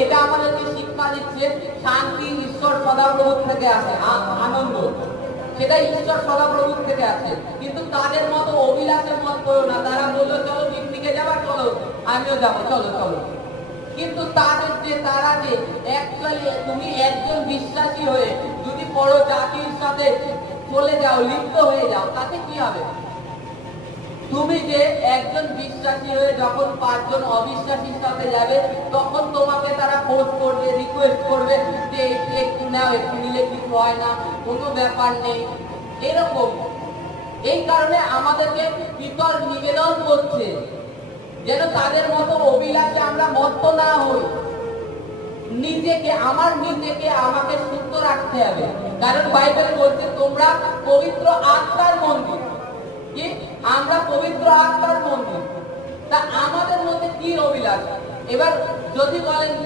এটা আমাদেরকে শিক্ষা দিচ্ছে শান্তি ঈশ্বর সদাপ্রভুর থেকে আসে, আনন্দ সেটা ঈশ্বর সদাপ্রভুর থেকে আসে। কিন্তু তাদের মতো অভিলাষের মত করো না, তারা বললো চলো পিকনিকে যাবা, চলো আমিও যাবো, চলো চলো। কিন্তু তারা যে অ্যাকচুয়ালি তুমি একজন বিশ্বাসী হয়ে যদি বড় জাতির সাথে চলে যাও, লিপ্ত হয়ে যাও, তাতে কি হবে? তুমি যে একজন বিশ্বাসী হয়ে যখন 5 জন অবিশ্বাসীর সাথে যাবে, তখন তোমাকে তারা ফোর্স করবে, রিকোয়েস্ট করবে যে একটু নাও, একটু নিলে কিছু হয় না, কোনো ব্যাপার নেই, এরকম। এই কারণে আমাদেরকে পিতল নিবেদন করছে যেন তাদের মতো অভিলাষে আমরা মত্ত না হই। নিজেকে আমাকে শুদ্ধ রাখতে হবে, কারণ বাইবেল বলছে তোমরা পবিত্র আত্মার মন্দির। কি আমরা পবিত্র আত্মার মন্দির? তা আমাদের মধ্যে কি অভিলাষ? এবার যদি বলেন